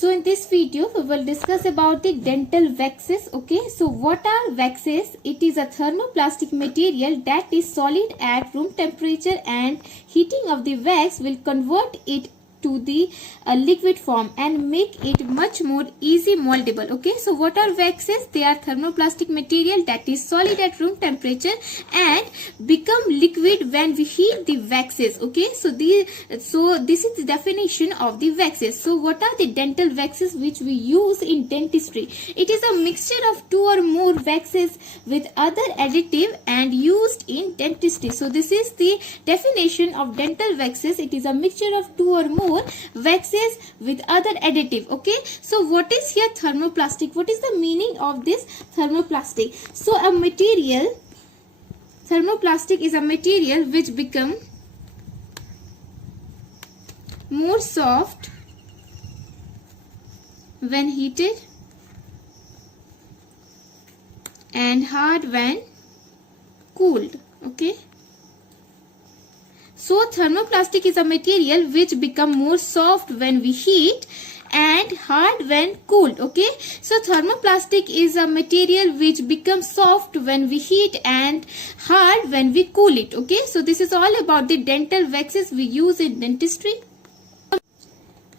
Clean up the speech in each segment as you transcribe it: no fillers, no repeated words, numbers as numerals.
So in this video we will discuss about the dental waxes. Okay, so what are waxes? It is a thermoplastic material that is solid at room temperature, and heating of the wax will convert it to the liquid form and make it much more easy moldable. Okay, so what are waxes? They are thermoplastic material that is solid at room temperature and become liquid when we heat the waxes. Okay, so this is the definition of the waxes. So what are the dental waxes which we use in dentistry? It is a mixture of two or more waxes with other additive and used in dentistry. So this is the definition of dental waxes. It is a mixture of two or more waxes with other additive. Okay, so what is here thermoplastic? What is the meaning of this thermoplastic? So thermoplastic is a material which become more soft when heated and hard when cooled. Okay, so thermoplastic is a material which become more soft when we heat and hard when cooled. Okay, so thermoplastic is a material which becomes soft when we heat and hard when we cool it. Okay, so this is all about the dental waxes we use in dentistry.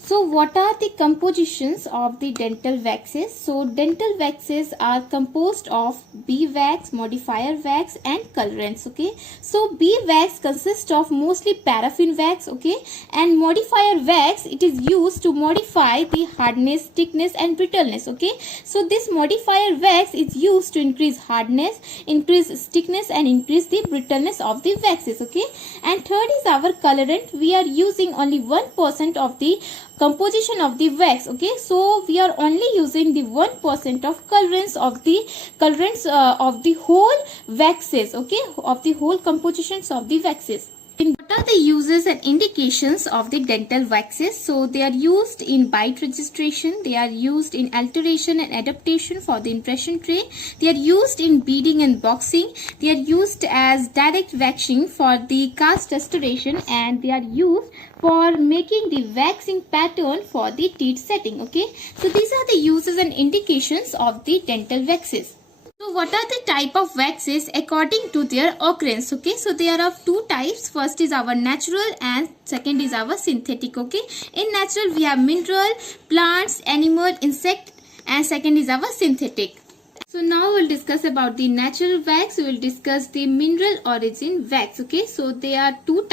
So what are the compositions of the dental waxes? So dental waxes are composed of bee wax, modifier wax and colorants. Okay, so bee wax consists of mostly paraffin wax. Okay, and modifier wax, it is used to modify the hardness, thickness and brittleness. Okay, so this modifier wax is used to increase hardness, increase thickness and increase the brittleness of the waxes. Okay, and third is our colorant. We are using only 1% of the composition of the wax. Okay, so we are only using the 1% of colorants of the whole waxes. Okay, of the whole compositions of the waxes. What are the uses and indications of the dental waxes? So they are used in bite registration, they are used in alteration and adaptation for the impression tray, they are used in beading and boxing, they are used as direct waxing for the cast restoration, and they are used for making the waxing pattern for the teeth setting. Okay, so these are the uses and indications of the dental waxes. So what are the type of waxes according to their occurrence? Okay, so there are two types. First is our natural and second is our synthetic. Okay, in natural we have mineral, plants, animal, insect, and second is our synthetic. So now we'll discuss about the natural wax. We will discuss the mineral origin wax. Okay, so there are two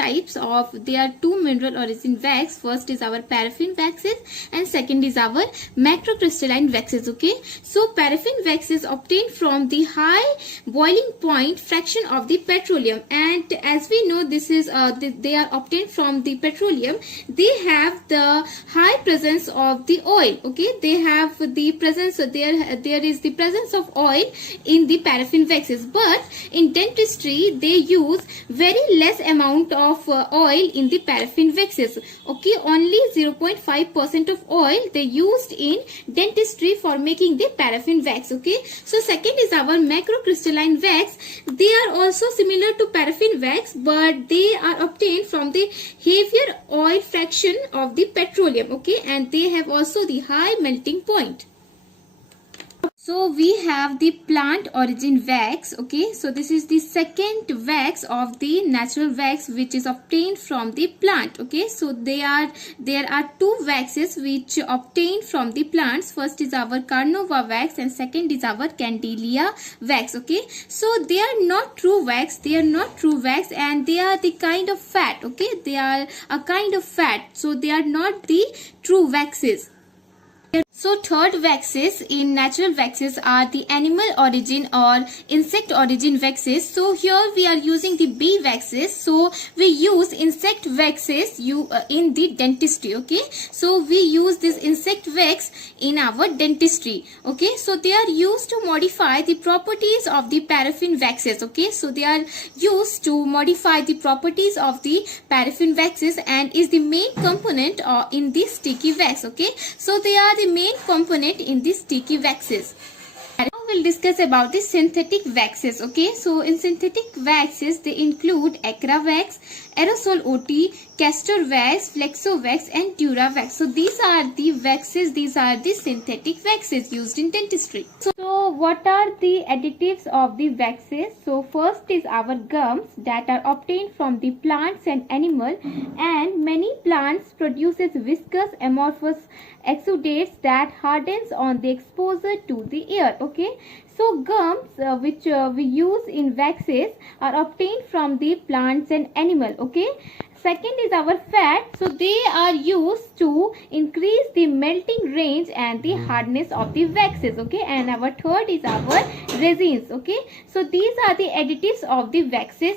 mineral origin wax. First is our paraffin waxes and second is our macrocrystalline waxes. Okay, so paraffin wax is obtained from the high boiling point fraction of the petroleum, and as we know this is they are obtained from the petroleum. They have the high presence of the oil. Okay, they have the presence, there is the presence of oil in the paraffin waxes, but in dentistry they use very less amount of oil in the paraffin waxes. Okay, only 0.5% of oil they used in dentistry for making the paraffin wax. Okay, so second is our macrocrystalline wax. They are also similar to paraffin wax, but they are obtained from the heavier oil fraction of the petroleum. Okay, and they have also the high melting point. So we have the plant origin wax. Okay, so this is the second wax of the natural wax which is obtained from the plant. Okay, so there are two waxes which obtained from the plants. First is our carnauba wax and second is our candelia wax. Okay, so they are not true wax, and they are the kind of fat. Okay, they are a kind of fat, so they are not the true waxes. So third waxes in natural waxes are the animal origin or insect origin waxes. So here we are using the bee waxes. So we use insect waxes in the dentistry. Okay, so we use this insect wax in our dentistry. Okay, so they are used to modify the properties of the paraffin waxes. Okay, so they are used to modify the properties of the paraffin waxes and is the main component in this sticky wax. Okay, so they are the main component in these sticky waxes. Now We'll discuss about the synthetic waxes. Okay, so in synthetic waxes they include acra wax, aerosol OT, castor wax, flexo wax and dura wax. So these are the waxes, these are the synthetic waxes used in dentistry. So what are the additives of the waxes? So first is our gums that are obtained from the plants and animal, and many plants produces viscous amorphous exudates that hardens on the exposure to the air. Okay, so gums which we use in waxes are obtained from the plants and animal. Okay, second is our fat. So they are used to increase the melting range and the hardness of the waxes. Okay, and our third is our resins. Okay, so these are the additives of the waxes.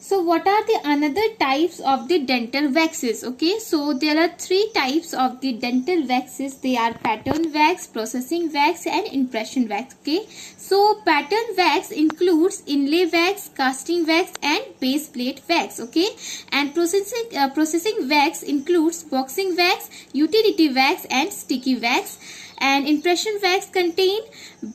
So what are the another types of the dental waxes? Okay, so there are three types of the dental waxes. They are pattern wax, processing wax and impression wax. Okay, so pattern wax includes inlay wax, casting wax and base plate wax. Okay, and processing wax includes boxing wax, utility wax and sticky wax. And impression wax contain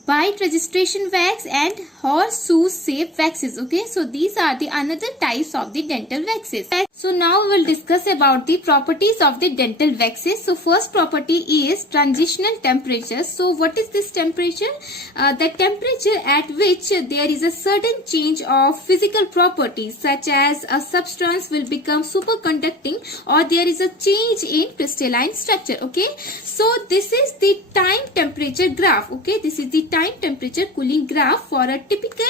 bite registration wax and horseshoe shape waxes. Okay, so these are the another types of the dental waxes. So now we will discuss about the properties of the dental waxes. So first property is transitional temperature. So what is this temperature? The temperature at which there is a certain change of physical properties such as a substance will become superconducting or there is a change in crystalline structure. Okay, so this is the time temperature graph. Okay, this is the time temperature cooling graph for a typical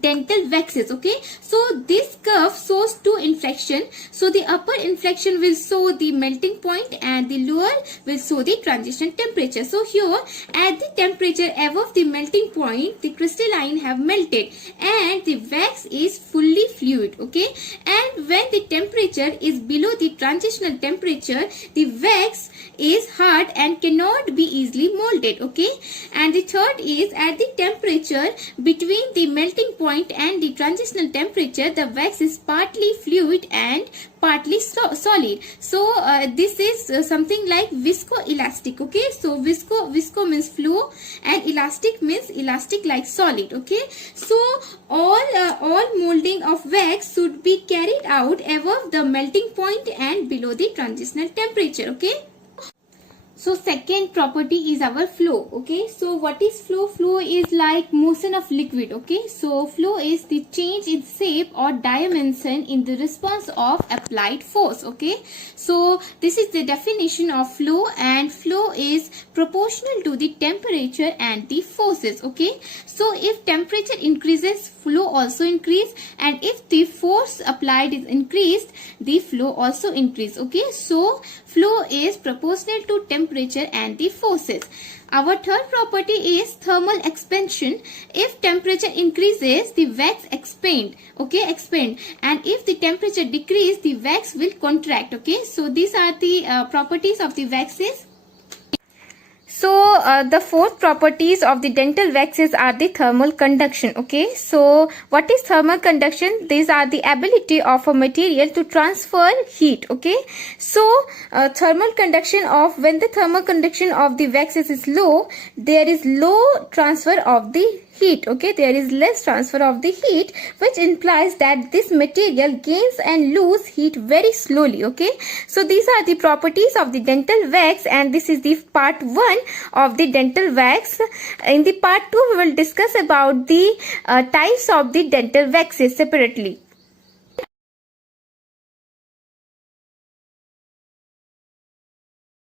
dental waxes. Okay, so this curve shows two inflection. So the upper inflection will show the melting point and the lower will show the transition temperature. So here at the temperature above the melting point the crystalline have melted and the wax is fully fluid. Okay, and when the temperature is below the transitional temperature the wax is hard and cannot be easily molded. Okay, and the third is at the temperature between the melting point and the transitional temperature the wax is partly fluid and partly solid. So this is something like viscoelastic. Okay, so visco means flow and elastic means elastic like solid. Okay, so all molding of wax should be carried out above the melting point and below the transitional temperature. Okay, so second property is our flow. Okay, so what is flow? Flow is like motion of liquid. Okay, so flow is the change in shape or dimension in the response of applied force. Okay, so this is the definition of flow, and flow is proportional to the temperature and the forces. Okay, so if temperature increases flow also increase, and if the force applied is increased the flow also increase. Okay, so flow is proportional to temperature and the forces. Our third property is thermal expansion. If temperature increases the wax expand. Okay, expand, and if the temperature decrease the wax will contract. Okay, so these are the properties of the waxes. So the fourth properties of the dental waxes are the thermal conduction. Okay, so what is thermal conduction? These are the ability of a material to transfer heat. Okay, so thermal conduction of when the thermal conduction of the waxes is low, there is low transfer of the heat. Okay, there is less transfer of the heat, which implies that this material gains and lose heat very slowly. Okay, so these are the properties of the dental wax, and this is the part 1 of the dental wax. In the part 2 we will discuss about the types of the dental waxes separately.